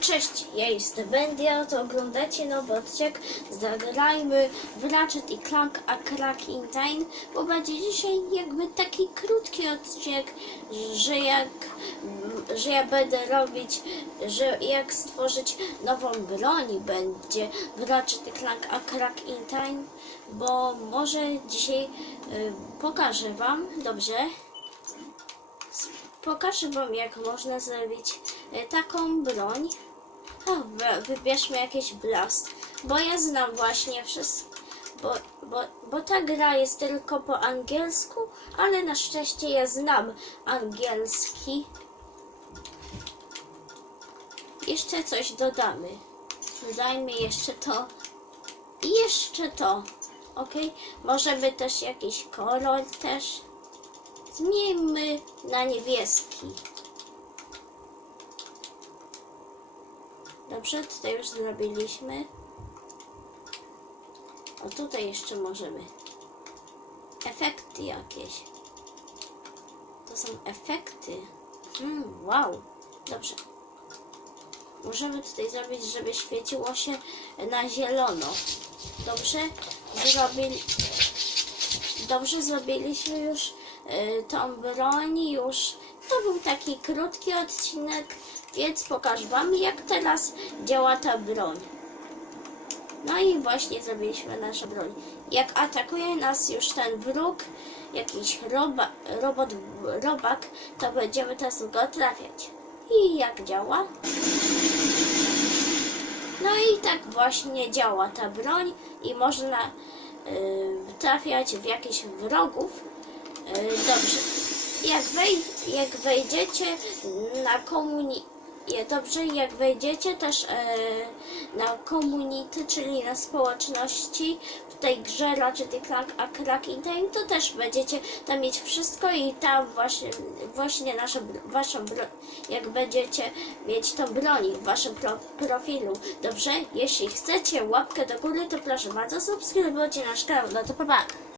Cześć, ja jestem Bendy, to oglądacie nowy odcinek Zagrajmy w Ratchet i Clank a Crack in Time, bo będzie dzisiaj jakby taki krótki odcinek, że jak, że ja będę robić, że jak stworzyć nową broń będzie w Ratchet i Clank a Crack in Time, bo może dzisiaj y, pokażę Wam, dobrze? Pokażę Wam, jak można zrobić e, taką broń. Wy- wybierzmy jakiś blast, bo ja znam właśnie wszystko. Bo, bo, bo ta gra jest tylko po angielsku, ale na szczęście ja znam angielski. Jeszcze coś dodamy. Dodajmy jeszcze to i jeszcze to. Ok? Możemy też jakiś kolor też. Zmieńmy na niebieski. Dobrze, tutaj już zrobiliśmy. O, tutaj jeszcze możemy. Efekty jakieś. To są efekty. Mm, wow. Dobrze. Możemy tutaj zrobić, żeby świeciło się na zielono. Dobrze? Zrobili... Dobrze zrobiliśmy już y, tą broń już. To był taki krótki odcinek, więc pokażę Wam jak teraz działa ta broń. No i właśnie zrobiliśmy naszą broń. Jak atakuje nas już ten wróg, jakiś roba, robot, robak, to będziemy teraz go trafiać. I jak działa? No i tak właśnie działa ta broń i można y, trafiać w jakichś wrogów. Y, dobrze. Jak, wej, jak wejdziecie na komuni... Dobrze, jak wejdziecie też e, na community, czyli na społeczności w tej grze Ratchet Clank a Crack in Time, to też będziecie tam mieć wszystko i tam właśnie, właśnie nasze, waszą jak będziecie mieć tą broń w waszym pro, profilu. Dobrze? Jeśli chcecie łapkę do góry, to proszę bardzo subskrybujcie nasz kanał. No to pa, pa.